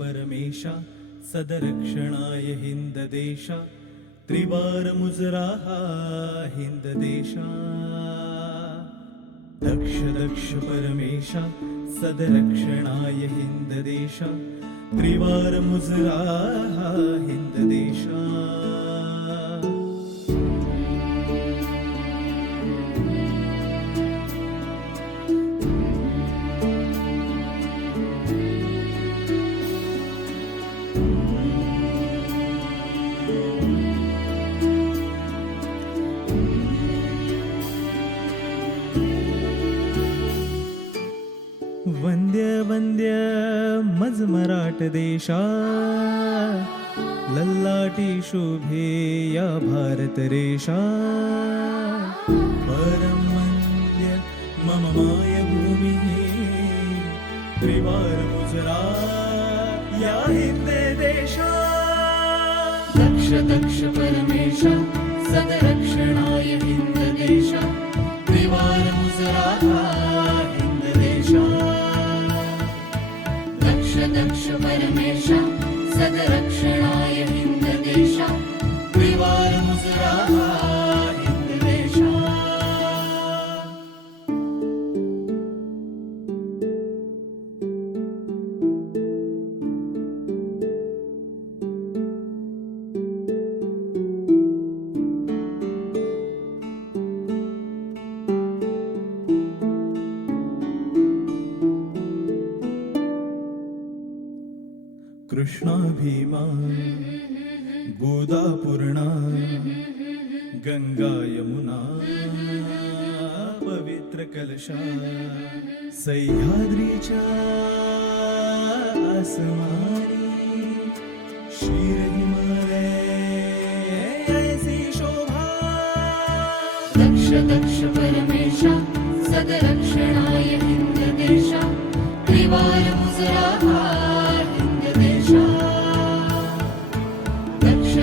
परमेशा सदरक्षणाय हिंददेशा त्रिवार मुजराः हिंददेशा दक्ष परमेशा सदरक्षणाय हिंददेशा त्रिवार मुजराः हिंददेशा वंद्य वंद्य मज मराठ देशा लल्लाटी शोभे या भारत रेषा परम वंद्य मम माय भूमी त्रिवार मुजरा या हिंद देशा दक्ष परमेशा सदरक्षणाय हिंद देशा त्रिवार मुजराः हिंद देशा दक्ष परमेशा सदरक्षणाय हिंद देशा त्रिवार मुजराः हिंद देशा कृष्णा भीमा गोदा पूर्णा गंगा यमुना पवित्र कलशा सह्याद्रीच्या आसमानी शीर हिमालय ऐसी शोभा दक्ष परमेशा सदरक्षणाय हिंद देशा त्रिवार मुजराः हिंद देशा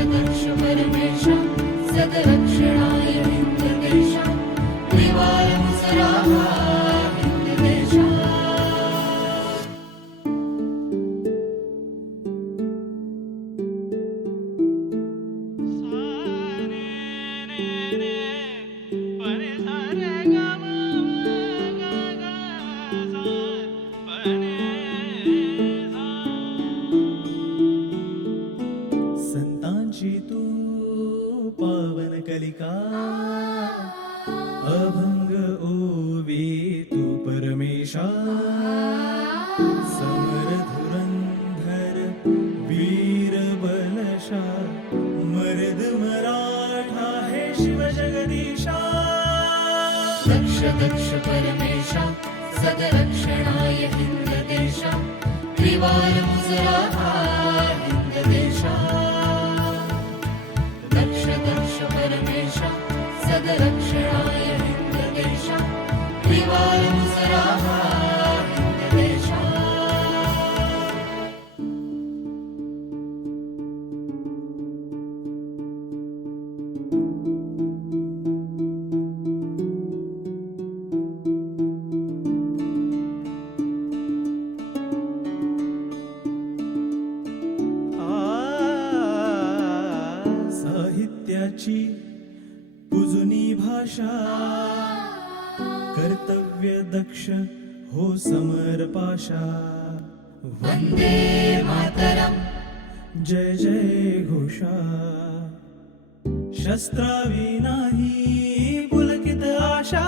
दक्ष परमेशा सदरक्षणाय हिंद देशा त्रिवार मुजराः हिंद देशा संतांची तू पावन कलिका अभंग ओवी तू परमेशा समर धुरंधर वीर बलशा मर्द मराठा हे शिव जगदीशा दक्ष परमेशा सदरक्षणाय हिंद देशा त्रिवार मुजराः हिंद देशा दक्ष परमेशा सदरक्षणाय हिंद देशा त्रिवार मुजराः हिंद देशा साहित्याची पुजुनी भाषा कर्तव्य दक्ष हो समर पाशा वंदे मातरम जय जय घोषा शस्त्राविनाही पुलकित आशा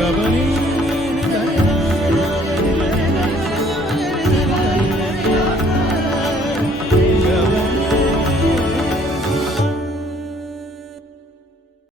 Gabani